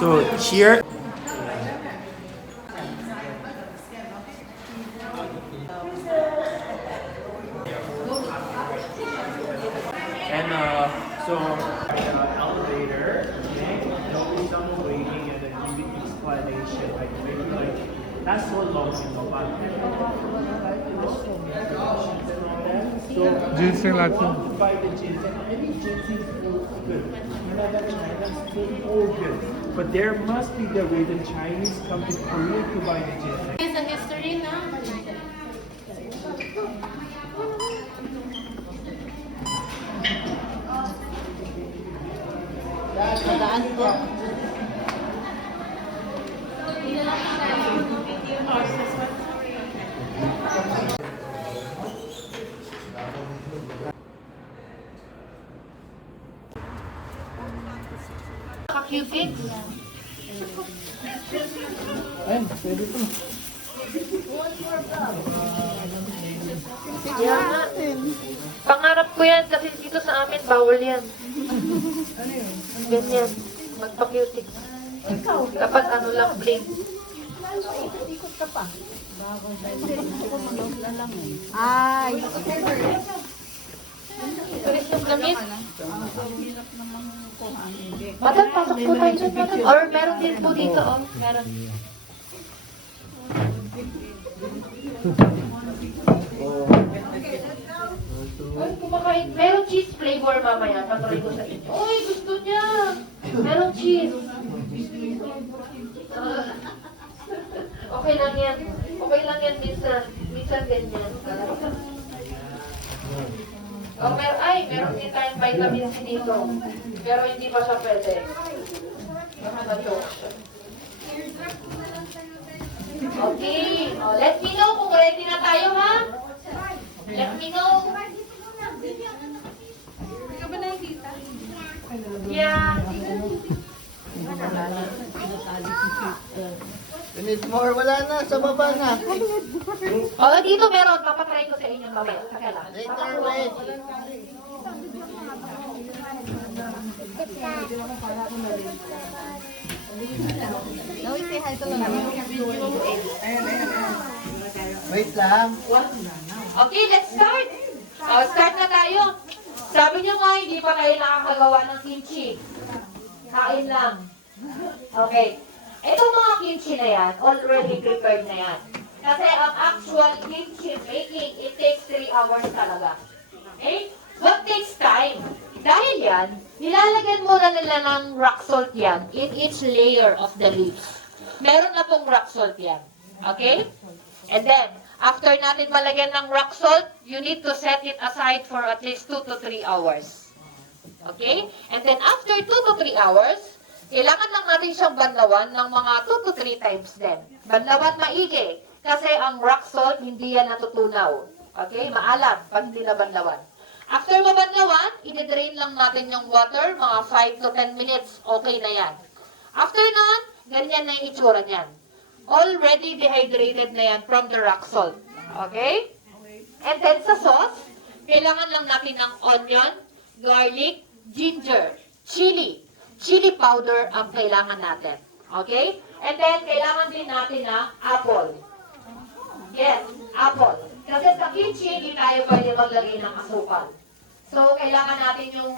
So here, and so elevator, okay, there'll be someone waiting and then giving explanation, like maybe like that's so long, you know, but so Ginseng latte. you want to buy the ginseng, any ginseng is good. Canada, China, still all good. But there must be the way the Chinese come to Korea to buy the ginseng. It's a history na. Tandaan po. Cupid. Ayun, pwede po. Yan nga. Pangarap ko yan kasi dito sa amin bawal yan. Ganyan. Magpa-cutic. Kapag ano lang, bling. Ikot ka pa. Ay. Tulis yung gamit. Madal, pasok po tayo dyan, madal. Or meron din po dito, oh. Meron. Ay, kumakain. Meron cheese flavor mamaya. Patry ko sa inyo. Uy, gusto niya. Meron cheese. Okay lang yan. Okay lang yan, minsan. Minsan ganyan. Oh, meron din tayong vitamin C dito. Pero hindi pa siya pwede. Baka na-choke siya. Okay. Oh, let me know kung ready na tayo, ha? Let me know. Yeah. Minute more, wala na, sa baba na. Oh, dito meron. Papatry ko sa inyo mamaya. Saka lang. Later, wait. No, say hi to Wait lang. Okay, let's start. Oh, start na tayo. Sabi niyo nga, hindi pa kayo nakakagawa ng kimchi. Kain lang. Okay. Itong mga kimchi na yan, already prepared na yan. Kasi ang actual kimchi making, it takes 3 hours talaga. Okay? What takes time? Dahil yan, nilalagyan muna nila ng rock salt yan in each layer of the leaves. Meron na pong rock salt yan. Okay? And then, after natin malagyan ng rock salt, you need to set it aside for at least 2 to 3 hours. Okay? And then after 2 to 3 hours, kailangan lang natin siyang banlawan ng mga 2 to 3 times din. Banlawan maigi. Kasi ang rock salt, hindi yan natutunaw. Okay? Maalat pag hindi na banlawan. After mabanlawan, i-drain lang natin yung water, mga 5 to 10 minutes, okay na yan. After nun, ganyan na yung itsura niyan. Already dehydrated na yan from the rock salt. Okay? And then sa sauce, kailangan lang natin ng onion, garlic, ginger, chili. Chili powder ang kailangan natin. Okay? And then, kailangan din natin ng apple. Yes, apple. Kasi sa kimchi, hindi tayo pwede maglagay ng asukal. So, kailangan natin yung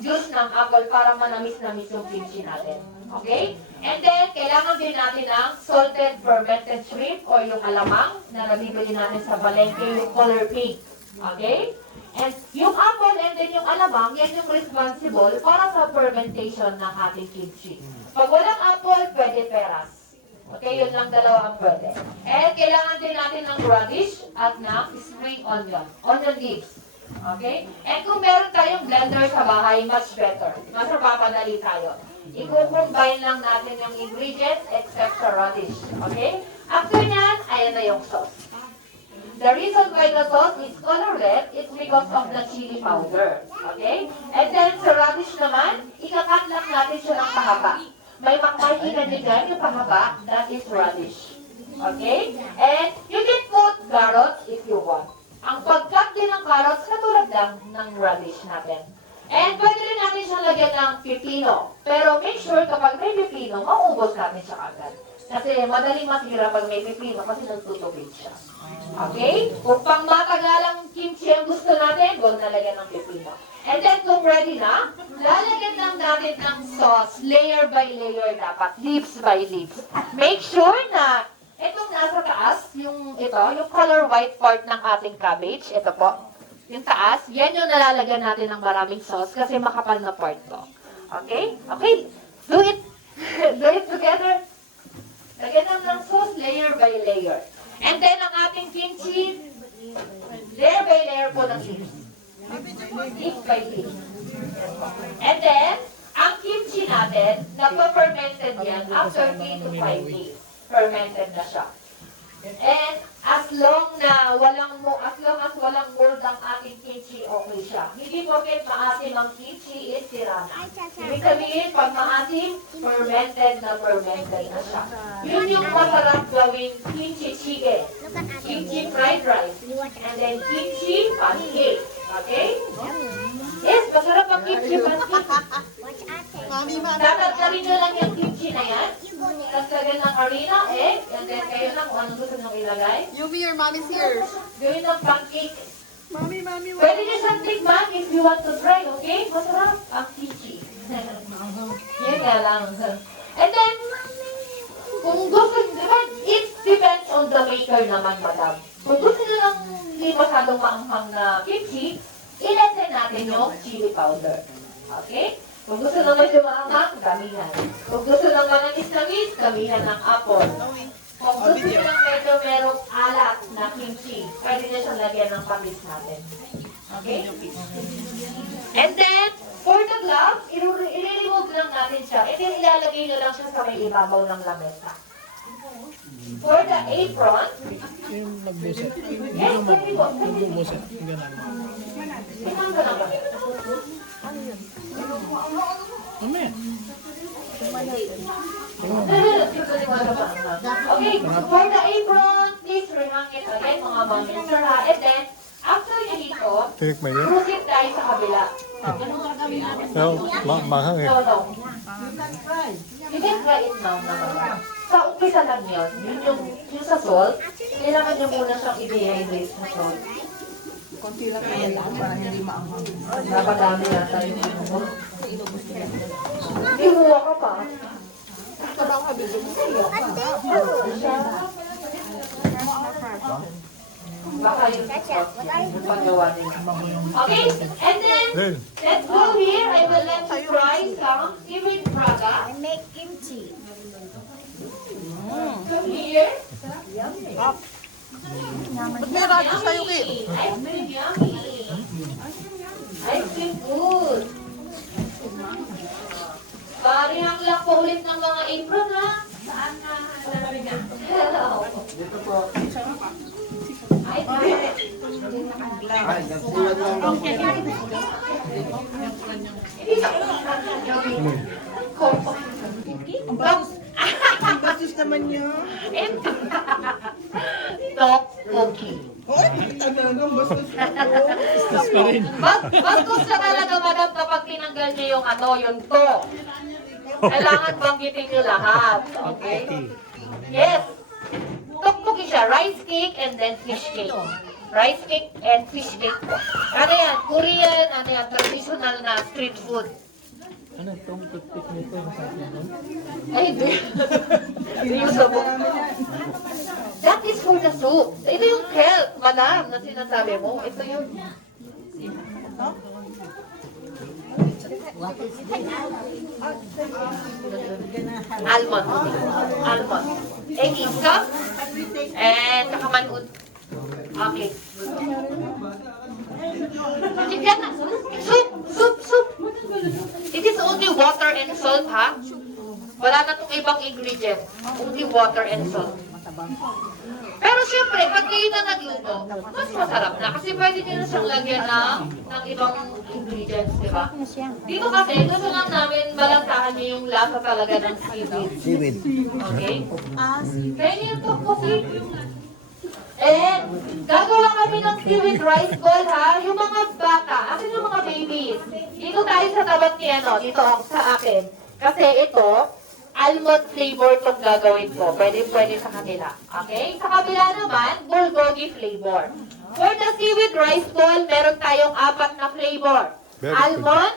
juice ng apple para manamis-namis yung kimchi natin. Okay? And then, kailangan din natin ng salted fermented shrimp or yung alamang na nabibili natin sa palengke, yung color pink. Okay? And yung apple and then yung alamang, yan yung responsible para sa fermentation ng ating kimchi. Pag walang apple, pwede peras. Okay, yun lang dalawa ang pwede. And kailangan din natin ng radish at ng spring onion. Onion leaves. Okay? And kung meron tayong blender sa bahay, much better. Mas mapapadali tayo. I-combine lang natin yung ingredients except sa radish. Okay? After nyan, ayan na yung sauce. The reason why the sauce is color red is because of the chili powder. Okay? And then sa radish naman, ikakat lang natin siya ng pahaba. May makikita niyo dyan yung pahaba, that is radish. Okay? And you can put carrots if you want. Ang pagkat din ng carrots, katulad lang ng radish natin. And pwede rin natin siyang lagyan lagyan ng pipino. Pero make sure kapag may pipino, maubos natin siya agad. Kasi madaling masira pag may pipino kasi nagtutubig siya. Okay? Kung pang matagalang kimchi ang gusto natin, huwag nalagyan ng pipino. And then kung ready na, lalagyan lang natin ng sauce, layer by layer dapat, leaves by leaves. Make sure na itong nasa taas, yung color white part ng ating cabbage, ito po, yung taas, yan yung nalalagyan natin ng maraming sauce kasi makapal na part to. Okay? Okay, do it. Do it together. Lagyan lang ng sauce, layer by layer. And then ang ating kimchi, layer by layer po ng leaves. Leaf by leaf. And then, ang kimchi natin, nagpa-fermented yan after 3 to 5 days. Fermented na siya. And as long as walang mold ang ating kimchi, okay siya. Hindi porket maasim ang kimchi is sira na. Ibig sabihin, pag maasim, fermented na siya. Yun yung masarap gawing kimchi chicken, kimchi fried rice, and then kimchi pancake. Okay? Yes, masarap ang kimchi pancake. Tatagdarin nyo lang yung kimchi na yan. Tapos lagyan ng harina, egg, and then kayo na kung anong gusto nyo ilagay. Yumi, your mommy's here. Gawin ng pancake. Mommy, Pwede nyo siyang tikman if you want to try, okay? Masarap ang kimchi. Yan nga lang. And then, kung gusto, it depends on the maker naman, madam. Kung gusto nyo lang hindi masyadong maanghang na kimchi, ilagay natin yung chili powder. Okay? Kung gusto naman yung maanghang, damihan. Kung gusto lang manamis-namis, damihan ng apple. Kung gusto nyo lang medyo merong alat na kimchi, pwede nyo siyang lagyan ng pamis natin. Okay? And then, for the gloves, i-remove lang natin siya. And then, ilalagay nyo lang siya sa may ibabaw ng lamesa. For the apron, Yung nagbuset. yes, pwede po. Nagbuset. Ganun. Tingnan ko lang ba? Mamaya. Okay, for the apron, please rehang it again, mga mami and sir ha. And then, after nyo dito, Tinik mo yun? proceed tayo sa kabila. No, mahang eh. No. You can try it now naman. Sa umpisa lang yun. Yung sa salt, kailangan nyo muna siyang i-dehydrate sa salt. Konti lang yan lang para hindi maanghang. Napadami yata yung ano mo. Ihuwa ka pa. Trabaho ka, bigyan mo. Baka yung paggawa nila. Okay, and then, Then, let's go here. I will let you try some seaweed braga. I make kimchi. So here, Ba't may rato sa'yo, Ki? ice cream yummy. Ice cream good. Parihang lang po ulit ng mga apron ha. Saan na? Hello. Dito po. Ice cream. Ay, nagsiwag lang ako. Ang basis naman niya. Top cookie. Talagang bastos na. Tapos pa rin. Bastos na talaga, madam, kapag tinanggal niyo yung yung to. Kailangan banggitin niyo lahat. Okay? Yes. Tokpoki siya. Rice cake and then fish cake. Rice cake and fish cake po. Ano yan? Korean, traditional na street food. Ano itong toothpick nito? Ay, hindi. Reusable. That is for the soup. Ito yung kelp, madam, na sinasabi mo. Ito yung... Almond. Almond. Egg cup. And nakamanod. Okay. Tignan na. Soup. It is only water and salt, ha? Wala na itong ibang ingredient. Only water and salt. Pero siyempre, pag kayo na nagluto, mas masarap na. Kasi pwede nyo na siyang lagyan ng ibang ingredients, di ba? Dito kasi, gusto lang namin balantahan nyo yung lasa talaga ng seaweed. Seaweed. Okay? Kaya niyo ito, coffee. And gagawa kami ng seaweed rice ball ha. Yung mga bata, akin yung mga babies. Dito tayo sa tabat ni dito sa akin. Kasi ito, almond flavor itong gagawin ko. Pwede sa kanila. Okay? Sa kabila naman, bulgogi flavor. For the seaweed rice ball, meron tayong 4 na flavor. Very good. Almond,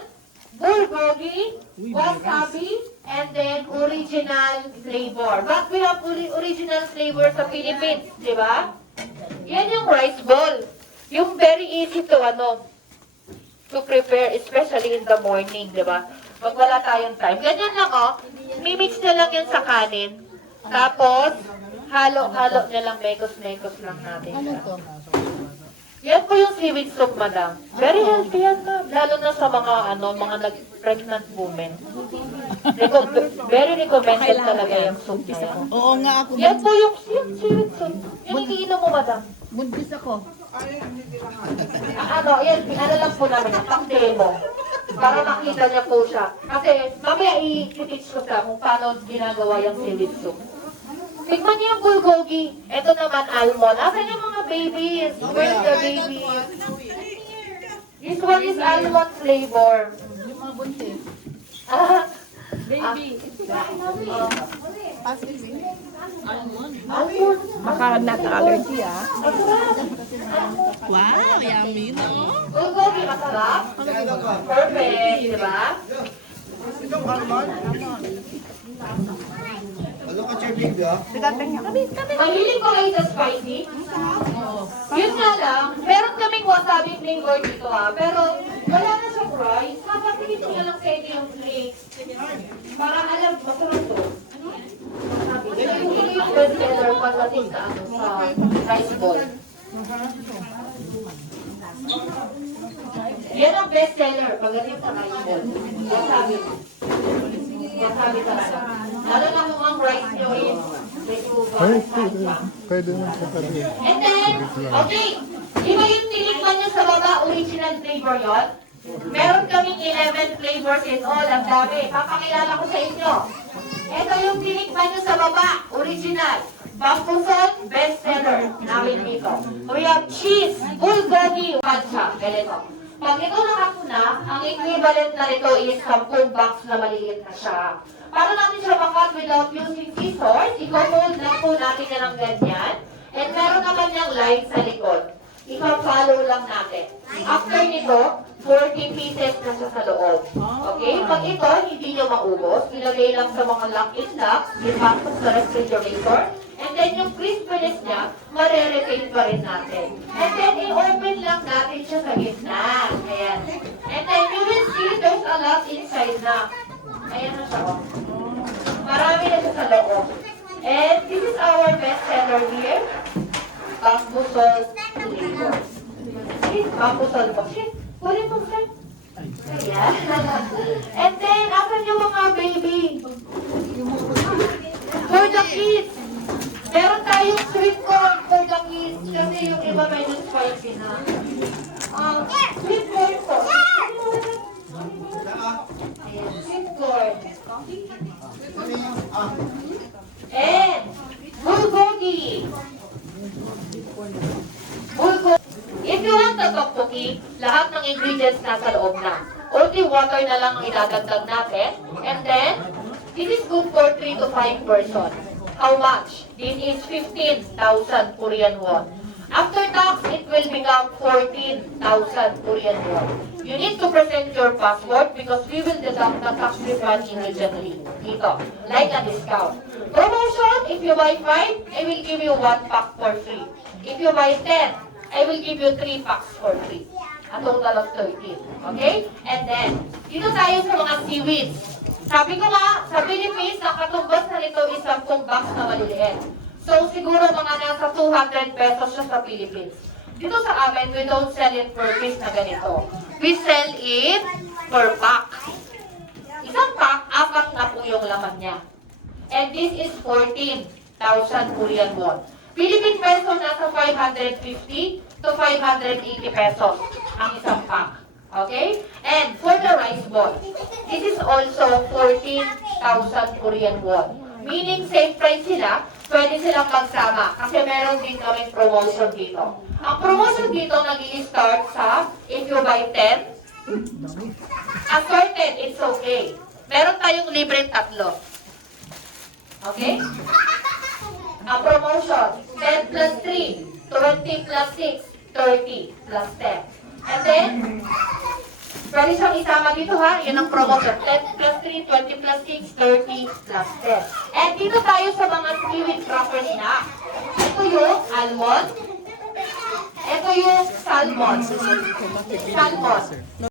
bulgogi, wasabi, and then original flavor. But we have original flavor sa Philippines, di ba? Yan yung rice ball. Yung very easy to prepare, especially in the morning, di ba? Pag wala tayong time. Ganyan lang, mimix na lang yan sa kanin. Tapos, halo-halo na lang, mekos-mekos lang natin. Ano to? Yan po yung seaweed soup, madam. Very healthy yan, ma'am. Lalo na sa mga pregnant women. Very recommended talaga yung soup na yan. Oo nga ako. Yan po yung seaweed soup. Yung iniinom mo, madam. Buntis ako. Ano lang po namin, pang demo. Para makita niya po siya. Kasi mamaya i-teach ko siya kung paano ginagawa yung seaweed soup. Tignan niyo yung bulgogi. Ito naman almond. Asan yung mga babies? Where's the babies? This one is almond flavor. Yung mga buntis. Baby. Baka nat-allergy Masarap. Wow, yummy no? Bulgogi, masarap. Perfect, di ba? Ano ka, Sir Baby, ah? Mahilig ko kayo sa spicy. Yun nga lang, meron kaming wasabi flavor dito pero wala na siya fries. Kapatid ko na lang sa inyo yung flakes. Para alam, masarap to. Ito yung best seller pagdating sa rice ball. Yan ang best seller pagdating sa rice ball. Wasabi. Wasabi talaga. Lalo na kung ang rice nyo is medyo Pwede naman sa tabi. And then, okay, di ba yung tinikman nyo sa baba, original flavor yon? Meron kaming 11 flavors in all, ang dami. Papakilala ko sa inyo. Ito yung tinikman nyo sa baba, original. Bambuson, bestseller namin dito. We have cheese, bulgogi, matcha, ganito. Pag ito nakapuna, ang equivalent na nito is 10 box na maliit na siya. Para natin siya makat without using scissors, i-mold lang po natin yan ng ganyan. And meron naman niyang line sa likod. I-follow lang natin. After nito, 40 pieces na siya sa loob. Okay? Pag ito, hindi nyo maubos, ilagay lang sa mga lock-in-lock, ipasok sa refrigerator, and then yung crispiness niya, mare-retain pa rin natin. And then, i-open lang natin siya sa gitna. Ayan. And then, you will see there's a lot inside na. Ayan na siya, Marami na siya sa loob. And this is our best seller here. Bambusol flavor. Bambusol ba? Shit, kunin mo, sir. Ayan. And then, asan yung mga baby? For the kids. Meron tayong sweet corn for the kids. Kasi yung iba may spicy na. Sweet corn po. Ayan, sweet corn. And, bulgogi. If you want the tteokbokki, lahat ng ingredients nasa loob na. Only water na lang ang idadagdag natin. And then, this is good for 3 to 5 person. How much? This is 15,000 Korean won. After tax, it will become 14,000 Korean won. You need to present your passport because we will deduct the tax refund immediately. Dito, like a discount. Promotion, if you buy 5, I will give you 1 pack for free. If you buy 10, I will give you 3 packs for free. A total of 13. Okay? And then, dito tayo sa mga seaweeds. Sabi ko nga, sa Philippines, ang katumbas na nito is 10 box na maliliit. So, siguro mga nasa 200 pesos siya sa Philippines. Dito sa amin, we don't sell it per piece na ganito. We sell it per pack. Isang pack, 4 na po yung laman niya. And this is 14,000 Korean won. Philippine peso nasa 550 to 580 pesos ang isang pack. Okay? And for the rice ball, this is also 14,000 Korean won. Meaning, same price sila, pwede silang magsama kasi meron din kaming promotion dito. Ang promotion dito nag-i-start sa if you buy 10, assorted, it's okay. Meron tayong libreng 3. Okay? Ang promotion, 10 plus 3, 20 plus 6, 30 plus 10. And then, pwede siyang isama dito ha, yun ang promotion. 10 plus 3, 20 plus 6, 30 plus 10. And dito tayo sa mga seaweed crackers na. Ito yung almond. Ito yung salmon. Salmon.